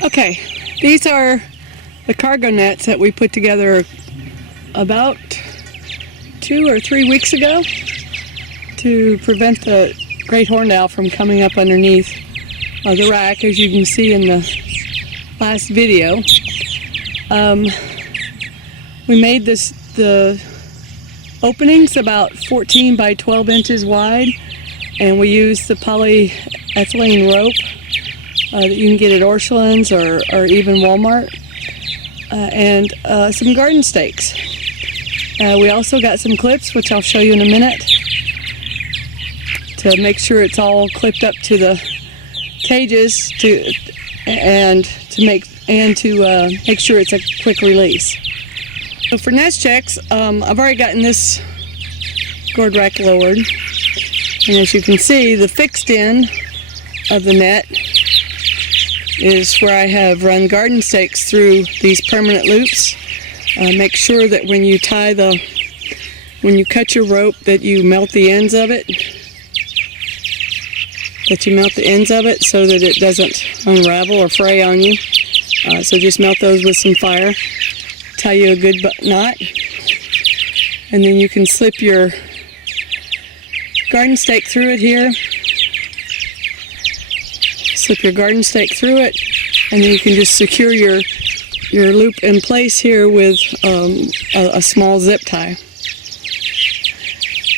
Okay, these are the cargo nets that we put together about 2 or 3 weeks ago to prevent the great horned owl from coming up underneath the rack, as you can see in the last video. We made the openings about 14 by 12 inches wide, and we used the polyethylene rope that you can get at Orscheln's or even Walmart, and some garden stakes. We also got some clips, which I'll show you in a minute, to make sure it's all clipped up to the cages to make sure it's a quick release. So for nest checks, I've already gotten this gourd rack lowered, and as you can see, the fixed end of the net is where I have run garden stakes through these permanent loops. Make sure that when you cut your rope, that you melt the ends of it. So that it doesn't unravel or fray on you. So just melt those with some fire. Tie you a good knot, and then you can slip your garden stake through it here. Slip your garden stake through it, and then you can just secure your loop in place here with a small zip tie.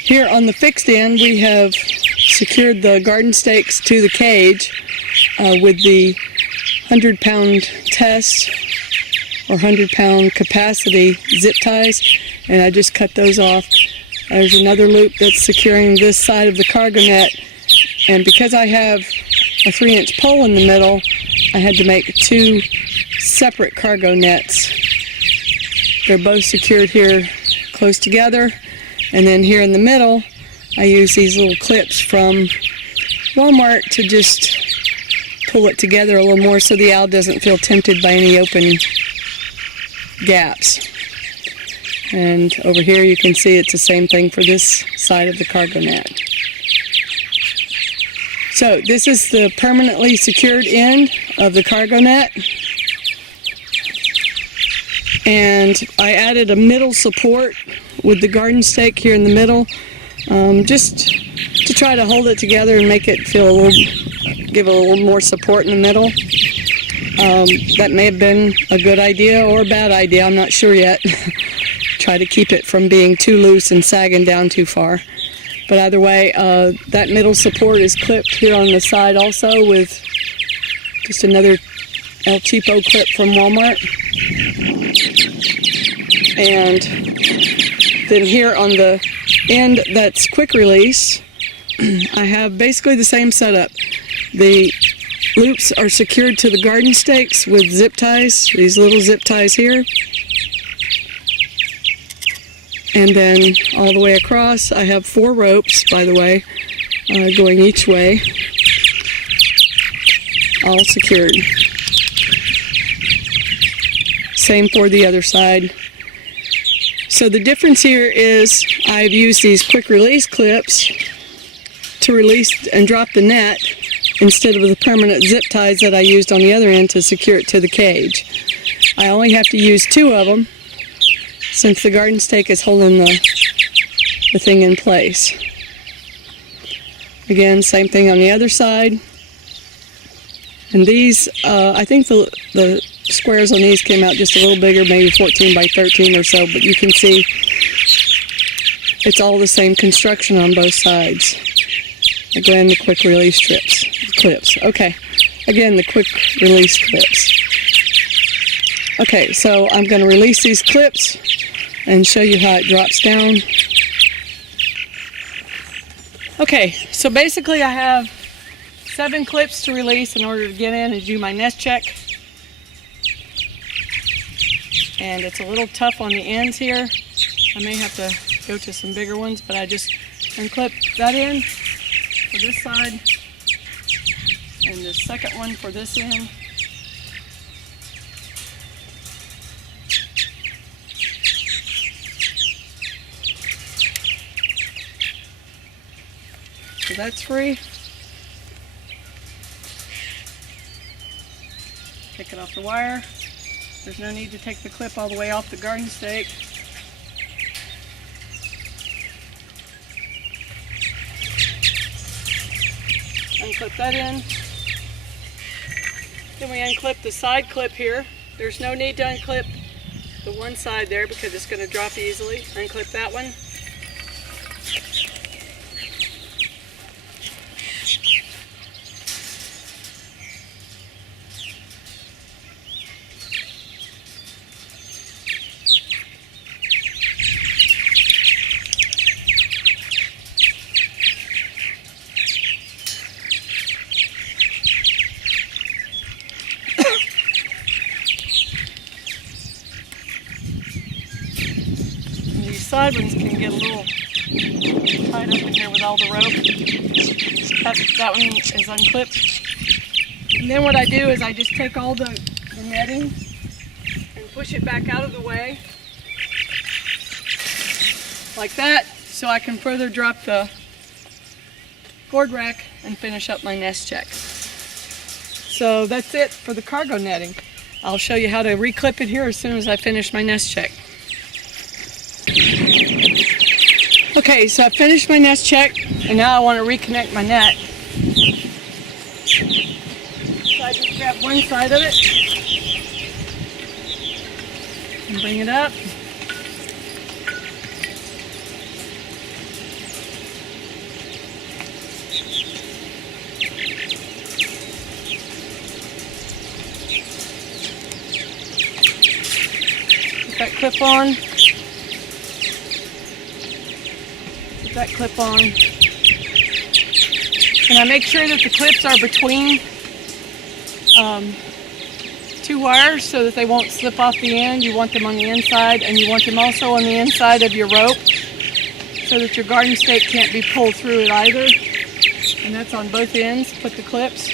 Here on the fixed end, we have secured the garden stakes to the cage with the 100-pound test or 100-pound capacity zip ties, and I just cut those off. There's another loop that's securing this side of the cargo net, and because I have a 3-inch pole in the middle, I had to make 2 separate cargo nets. They're both secured here close together, and then here in the middle I use these little clips from Walmart to just pull it together a little more so the owl doesn't feel tempted by any open gaps. And over here you can see it's the same thing for this side of the cargo net. So this is the permanently secured end of the cargo net, and I added a middle support with the garden stake here in the middle, just to try to hold it together and make it feel give it a little more support in the middle. That may have been a good idea or a bad idea, I'm not sure yet. Try to keep it from being too loose and sagging down too far. But either way, that middle support is clipped here on the side also with just another El Cheapo clip from Walmart. And then here on the end that's quick release, I have basically the same setup. The loops are secured to the garden stakes with zip ties, these little zip ties here. And then all the way across, I have 4 ropes, by the way, going each way, all secured. Same for the other side. So the difference here is I've used these quick release clips to release and drop the net instead of the permanent zip ties that I used on the other end to secure it to the cage. I only have to use 2 of them, since the garden stake is holding the thing in place. Again, same thing on the other side. And these, I think the squares on these came out just a little bigger, maybe 14 by 13 or so, but you can see it's all the same construction on both sides. Again, the quick release clips. Okay, again, the quick release clips. Okay, so I'm going to release these clips and show you how it drops down. Okay, so basically I have 7 clips to release in order to get in and do my nest check. And it's a little tough on the ends here. I may have to go to some bigger ones, but I just unclip that end for this side and the second one for this end. So that's free. Take it off the wire. There's no need to take the clip all the way off the garden stake. Unclip that in. Then we unclip the side clip here. There's no need to unclip the one side there because it's going to drop easily. Unclip that one. Side ones can get a little tied up in here with all the rope. That one is unclipped. And then what I do is I just take all the netting and push it back out of the way like that, so I can further drop the gourd rack and finish up my nest check. So that's it for the cargo netting. I'll show you how to reclip it here as soon as I finish my nest check. Okay, so I finished my nest check, and now I want to reconnect my net. So I just grab one side of it and bring it up. Put that clip on. That clip on, and I make sure that the clips are between two wires so that they won't slip off the end. You want them on the inside, and you want them also on the inside of your rope so that your garden stake can't be pulled through it either. And that's on both ends. Put the clips,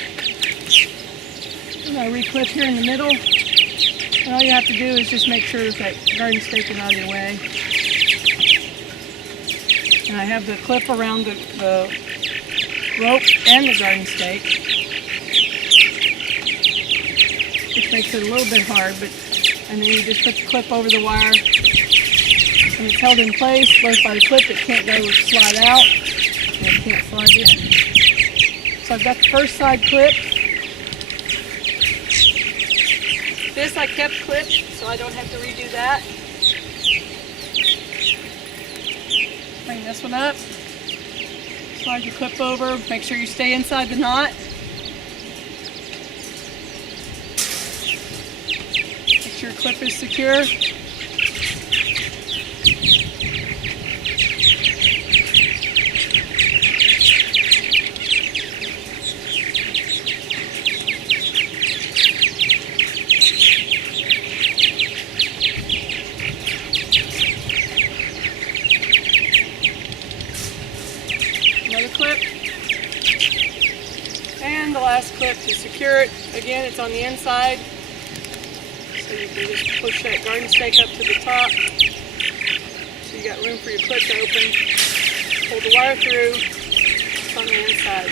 and I reclip here in the middle, and all you have to do is just make sure that garden stake is out of your way. And I have the clip around the rope and the garden stake, which makes it a little bit hard, and then you just put the clip over the wire, and it's held in place both by the clip. It can't go slide out, and it can't slide in. So I've got the first side clip. This I kept clipped, so I don't have to redo that. Bring this one up, slide your clip over, make sure you stay inside the knot. Make sure your clip is secure. Another clip, and the last clip to secure it. Again, it's on the inside, so you can just push that garden stake up to the top, so you got room for your clip to open. Pull the wire through. It's on the inside.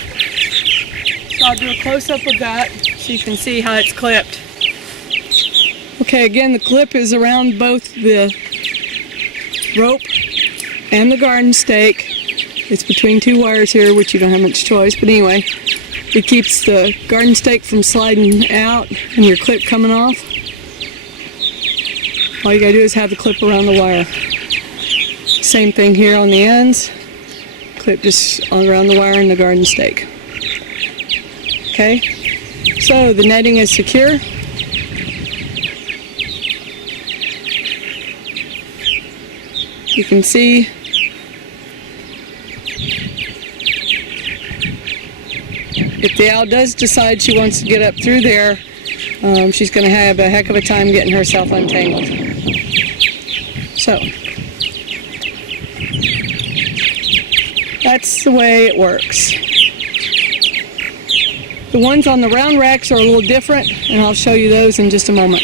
So I'll do a close-up of that so you can see how it's clipped. Okay, again, the clip is around both the rope and the garden stake. It's between two wires here, which you don't have much choice, but anyway, it keeps the garden stake from sliding out and your clip coming off. All you gotta do is have the clip around the wire. Same thing here on the ends. Clip just around the wire and the garden stake. Okay, so the netting is secure. You can see if the owl does decide she wants to get up through there, she's going to have a heck of a time getting herself untangled. So, that's the way it works. The ones on the round racks are a little different, and I'll show you those in just a moment.